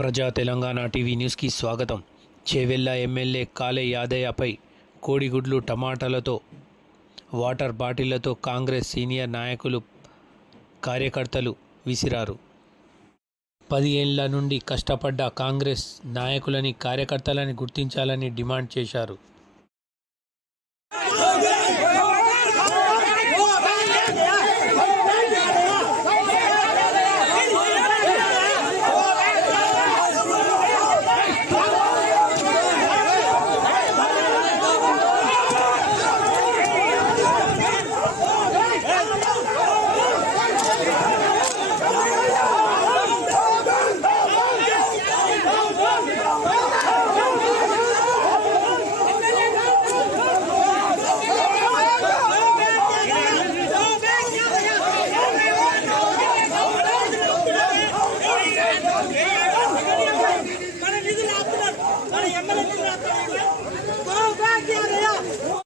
ప్రజా తెలంగాణ టీవీ న్యూస్కి స్వాగతం. చేవెళ్ళ ఎమ్మెల్యే కాలే యాదయ్యపై కోడిగుడ్లు టమాటాలతో వాటర్ బాటిళ్ళతో కాంగ్రెస్ సీనియర్ నాయకులు కార్యకర్తలు విసిరారు. పది నుండి కష్టపడ్డ కాంగ్రెస్ నాయకులని కార్యకర్తలని గుర్తించాలని డిమాండ్ చేశారు. ఎమ్మెల్యే నిధులు ఆపుతున్నారు